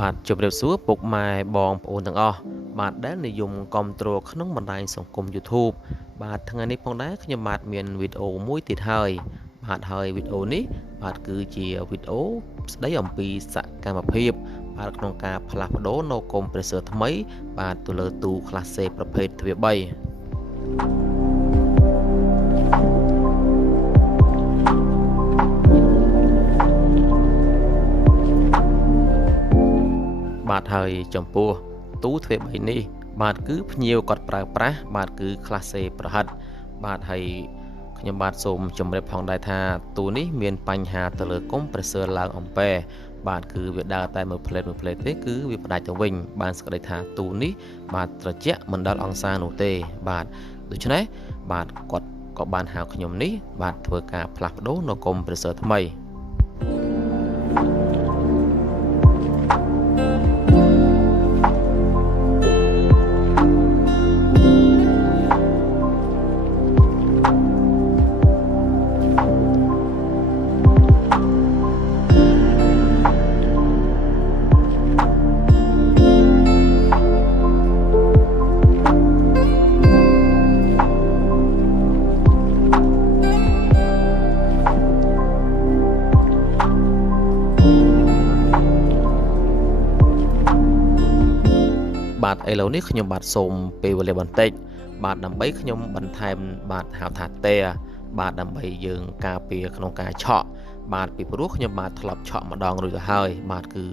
បាទជម្រាបសួរពុកម៉ែបងប្អូនទាំងអស់បាទដែលនិយមគាំទ្រក្នុងបណ្ដាញសង្គម YouTube បាទថ្ងៃនេះផងដែរខ្ញុំបាទមានវីដេអូមួយទៀតហើយវីដេអូនេះបាទគឺជាវីដេអូស្ដីអំពីសកម្មភាពបាទក្នុងការផ្លាស់ប្ដូរនៅ compressor ថ្មីបាទទៅលើទូ class C ប្រភេទទ្វារ3បាទហើយចំពោះទូទ្វេ3នេះបាទគឺភ្ញៀវគាត់ប្រើប្រាស់បាទគឺ class C ប្រហិតបាទហើយខ្ញុំបាទសូមជម្រាបផងដែរថាទូនេះមានបញ្ហាទៅលើ compressor ឡើងអំពែបាទគឺវាដើរតែមួយផ្លេតទេគឺវាផ្ដាច់ទៅវិញបានសេចក្តីថាទូនេះបាទត្រជាក់មិនដល់អង្សានោះទេបាទដូច្នេះបាទគាត់ក៏បានហៅខ្ញុំនេះបាទធ្វើការផ្លាស់ប្ដូរនៅ compressor ថ្មីបាទឥឡូវនេះខ្ញុំបាទសូមពេលវេលាបន្តិចបាទដើម្បីខ្ញុំបន្ថែមបាទហៅថាតែបាទដើម្បីយើងការពារក្នុងការឆក់បាទពីព្រោះខ្ញុំបាទធ្លាប់ឆក់ម្ដងរួចទៅហើយបាទគឺ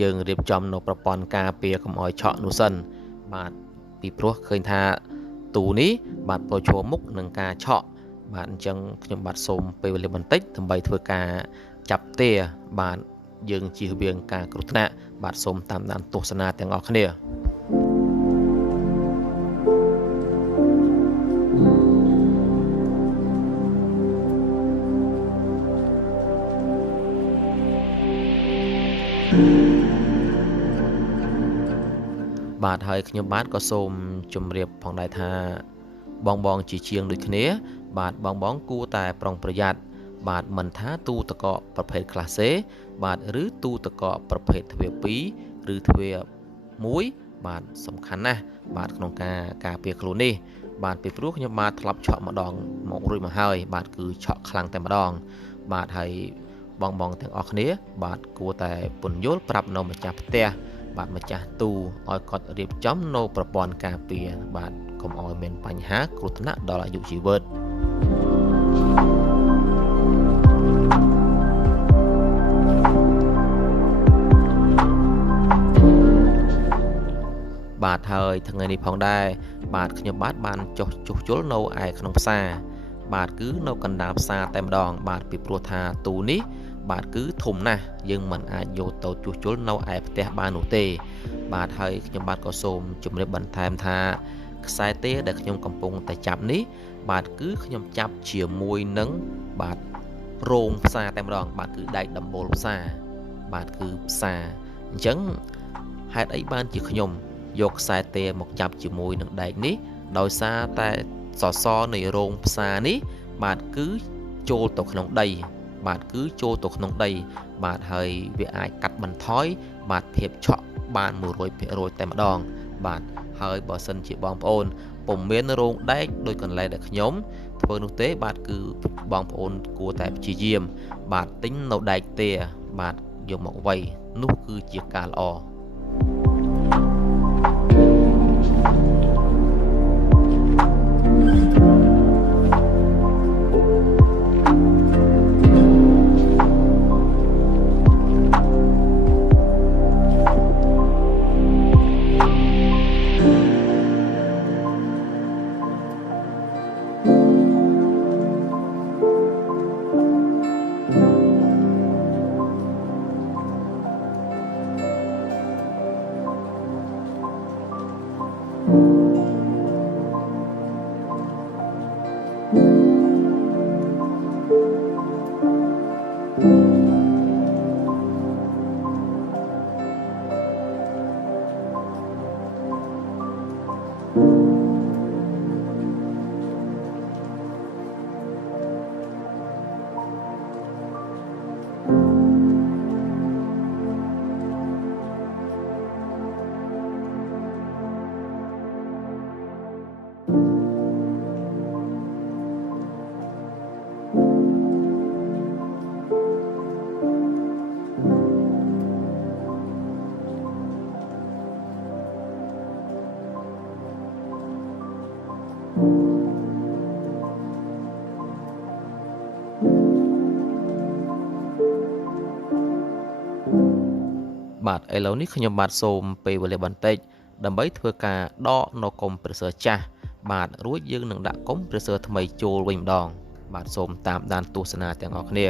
យើងរៀបចំនៅប្រព័ន្ធការពារកុំឲ្យឆក់នោះសិនបាទពីព្រោះឃើញថាទូនេះបាទប្រឈមមុខនឹងការឆក់បាទអញ្ចឹងខ្ញុំបាទសូមពេលវេលាបន្តិចដើម្បីធ្វើការចាប់ទាបាទយើងជៀសវាងការគ្រោះថ្នាក់បាទសូមតាមដានទស្សនាទាំងអស់គ្នាបាទហើយខ្ញុំបាទក៏សូមជម្រាបផងដែរថាបងជាជាងដូចគ្នាបាទបងគួរតែប្រុងប្រយ័ត្នបាទមិនថាទូទឹកកកប្រភេទ class C បាទឬទូទឹកកកប្រភេទទ្វារ2ឬទ្វារ1បាទសំខាន់ណាស់បាទក្នុងការពារខ្លួននេះបាទពីព្រោះខ្ញុំបាទធ្លាប់ឆក់ម្ដងមករួចមកហើយបាទគឺឆក់ខ្លាំងតែម្ដងបាទហើយបងទាំងអស់គ្នាបាទគួរតែពន្យល់ប្រាប់នៅម្ចាស់ផ្ទះបាទម្ចាស់ទូឲ្យគាត់រៀបចំនៅប្រព័ន្ធការពារបាទកុំឲ្យមានបញ្ហាគ្រោះថ្នាក់ដល់អាយុជីវិតបាទហើយថ្ងៃនេះផងដែរបាទខ្ញុំបាទបានចុះជួសជុលនៅឯក្នុងផ្សារបាទគឺនៅកណ្ដាលផ្សារតែម្ដងបាទពីព្រោះថាទូនេះបាទគឺធំណាស់យើងមិនអាចយកទៅជួសជុលនៅឯផ្ទះបាននោះទេបាទហើយខ្ញុំបាទក៏សូមជម្រាបបន្ថែមថាខ្សែទេដែលខ្ញុំកំពុងតែចាប់នេះបាទគឺខ្ញុំចាប់ជាមួយនឹងបាទរោងផ្សារតែម្ដងបាទគឺដែកដំបូលផ្សារបាទគឺផ្សារអញ្ចឹងហេតុអីបានជាខ្ញុំយកខ្សែទេមកចាប់ជាមួយនឹងដែកនេះដោយសារតែសសរនៃរោងផ្សារនេះបាទគឺចូលទៅក្នុងដីបាទគឺចូលទៅក្នុងដីបាទហើយវាអាចកាត់បន្ថយបាទភាពឆក់បាន 100% តែម្ដងបាទហើយបើសិនជាបងប្អូនពុំមានរោងដែកដោយកន្លែងដែលខ្ញុំធ្វើនោះទេបាទគឺបងប្អូនគួរតែព្យាយាមបាទទិញនៅដែកទេបាទយកមកវៃនោះគឺជាការល្អ បាទឥឡូវនេះខ្ញុំបាទសូមពេលវេលាបន្តិចដើម្បីធ្វើការដកនៅ compressor ចាស់បាទរួចយើងនឹងដាក់ compressor ថ្មីចូលវិញម្ដងបាទសូមតាមដានទស្សនាទាំងអស់គ្នា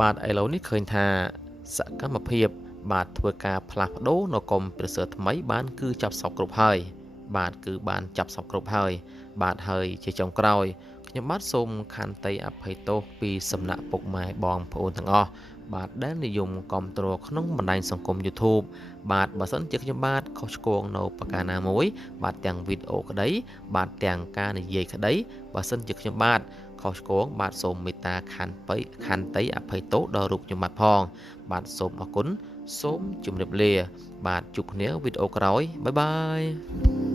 បាទឥឡូវនេះឃើញថាសកម្មភាពបាទធ្វើការផ្លាស់ប្ដូរនៅកុំព្រេស័រថ្មីបានគឺចាប់សពគ្រប់ហើយបាទគឺបានចាប់សពគ្រប់ហើយបាទហើយជាចុងក្រោយខ្ញុំបាទសូមខន្តីអភ័យទោសពីសំណាក់ពុកម៉ែបងប្អូនទាំងអស់បាទដែលនិយមគាំទ្រក្នុងបណ្ដាញសង្គម YouTube បាទបើសិនជាខ្ញុំបាទខុសឆ្គងនៅប្រការណាមួយបាទទាំងវីដេអូក្តីបាទទាំងការនិយាយក្តីបើសិនជាខ្ញុំបាទខុសឆ្គងបាទសូមមេត្តាខន្តីអភ័យទោសដល់រូបខ្ញុំបាទផងបាទសូមអរគុណសូមជម្រាបលាបាទជួបគ្នាវីដេអូក្រោយបាយបាយ